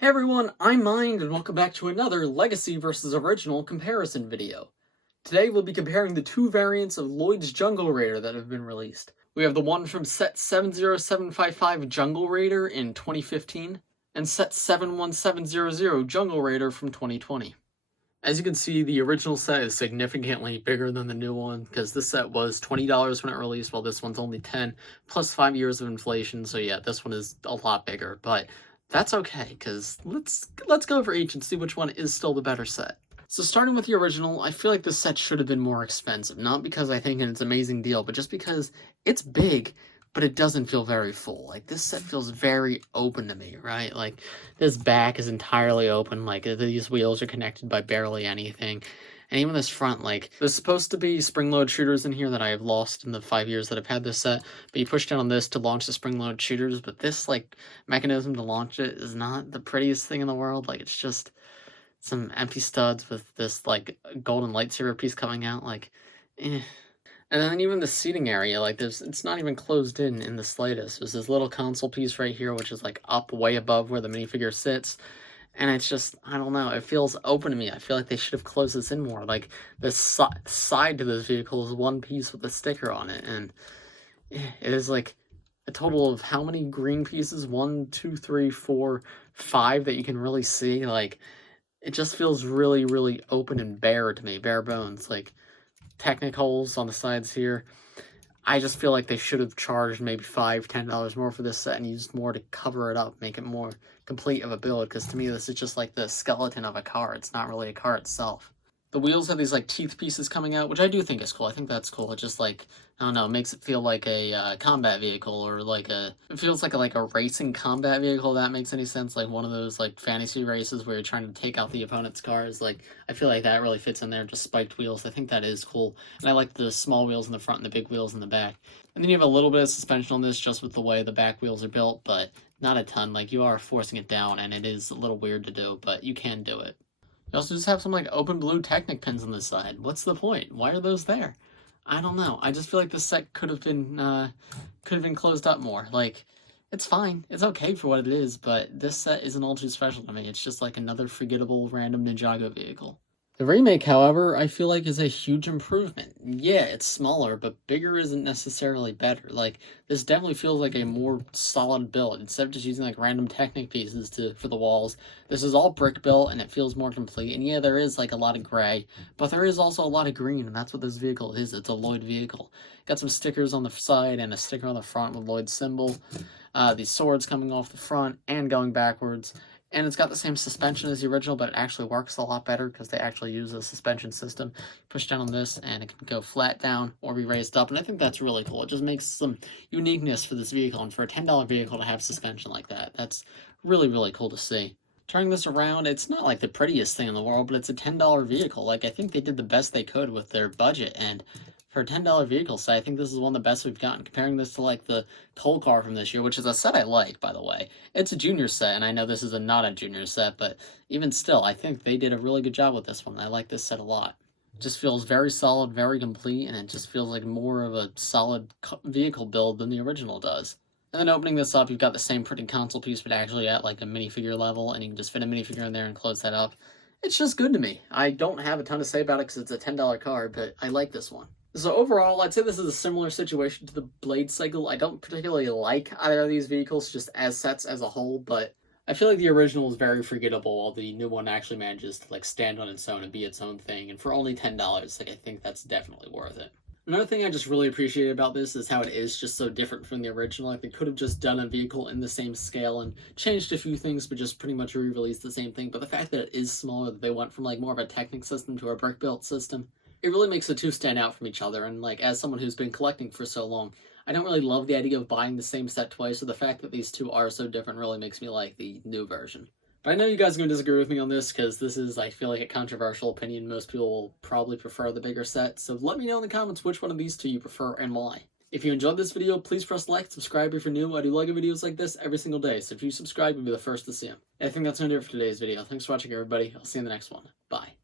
Hey everyone, I'm Mind, and welcome back to another Legacy versus Original comparison video. Today we'll be comparing the two variants of Lloyd's Jungle Raider that have been released. We have the one from set 70755 Jungle Raider in 2015, and set 71700 Jungle Raider from 2020. As you can see, the original set is significantly bigger than the new one, because this set was $20 when it released, while this one's only $10, plus 5 years of inflation, so yeah, this one is a lot bigger, but that's okay, because let's go over each and see which one is still the better set. So starting with the original, I feel like this set should have been more expensive, not because I think it's an amazing deal, but just because it's big, but it doesn't feel very full. Like, this set feels very open to me, right? Like, this back is entirely open, like, these wheels are connected by barely anything. And even this front, like, there's supposed to be spring-load shooters in here that I have lost in the 5 years that I've had this set, but you push down on this to launch the spring-load shooters, but this, like, mechanism to launch it is not the prettiest thing in the world. Like, it's just some empty studs with this, like, golden lightsaber piece coming out, like, eh. And then even the seating area, like, it's not even closed in the slightest. There's this little console piece right here, which is, like, up way above where the minifigure sits. And it's just, I don't know, it feels open to me. I feel like they should have closed this in more. Like, this side to this vehicle is one piece with a sticker on it, and it is, like, a total of how many green pieces? 1, 2, 3, 4, 5 that you can really see. Like, it just feels really, really open and bare to me, bare bones. Like, Technic holes on the sides here. I just feel like they should have charged maybe $5, $10 more for this set and used more to cover it up, make it more complete of a build, because to me this is just like the skeleton of a car. It's not really a car itself. The wheels have these, like, teeth pieces coming out, which I do think is cool. I think that's cool. It just, like, I don't know, makes it feel like a combat vehicle, or like it feels like a racing combat vehicle, if that makes any sense. Like one of those, like, fantasy races where you're trying to take out the opponent's cars. Like, I feel like that really fits in there, just spiked wheels. I think that is cool. And I like the small wheels in the front and the big wheels in the back. And then you have a little bit of suspension on this just with the way the back wheels are built, but not a ton. Like, you are forcing it down, and it is a little weird to do, but you can do it. You also just have some, like, open blue Technic pins on this side. What's the point? Why are those there? I don't know. I just feel like this set could have been closed up more. Like, it's fine. It's okay for what it is, but this set isn't all too special to me. It's just like another forgettable random Ninjago vehicle. The remake, however, I feel like is a huge improvement. Yeah, it's smaller, but bigger isn't necessarily better. Like, this definitely feels like a more solid build. Instead of just using, like, random Technic pieces for the walls, this is all brick built, and it feels more complete. And yeah, there is, like, a lot of gray, but there is also a lot of green, and that's what this vehicle is. It's a Lloyd vehicle. Got some stickers on the side and a sticker on the front with Lloyd's symbol. These swords coming off the front and going backwards. And it's got the same suspension as the original, but it actually works a lot better because they actually use a suspension system. Push down on this, and it can go flat down or be raised up, and I think that's really cool. It just makes some uniqueness for this vehicle, and for a $10 vehicle to have suspension like that, that's really, really cool to see. Turning this around, it's not like the prettiest thing in the world, but it's a $10 vehicle. Like, I think they did the best they could with their budget, and for a $10 vehicle set, I think this is one of the best we've gotten. Comparing this to, like, the Coal Car from this year, which is a set I like, by the way. It's a junior set, and I know this is not a junior set, but even still, I think they did a really good job with this one. I like this set a lot. It just feels very solid, very complete, and it just feels like more of a solid vehicle build than the original does. And then opening this up, you've got the same printed console piece, but actually at, like, a minifigure level, and you can just fit a minifigure in there and close that up. It's just good to me. I don't have a ton to say about it because it's a $10 card, but I like this one. So overall, I'd say this is a similar situation to the Blade Cycle. I don't particularly like either of these vehicles just as sets as a whole, but I feel like the original is very forgettable, while the new one actually manages to, like, stand on its own and be its own thing, and for only $10, like, I think that's definitely worth it. Another thing I just really appreciate about this is how it is just so different from the original. Like, they could have just done a vehicle in the same scale and changed a few things, but just pretty much re-released the same thing. But the fact that it is smaller, that they went from, like, more of a Technic system to a brick-built system, it really makes the two stand out from each other. And, like, as someone who's been collecting for so long, I don't really love the idea of buying the same set twice, so the fact that these two are so different really makes me like the new version. But I know you guys are going to disagree with me on this, because this is, I feel like, a controversial opinion. Most people will probably prefer the bigger set, so let me know in the comments which one of these two you prefer and why. If you enjoyed this video, please press like, subscribe if you're new. I do LEGO videos like this every single day, so if you subscribe, you'll be the first to see them. I think that's going to do it for today's video. Thanks for watching, everybody. I'll see you in the next one. Bye.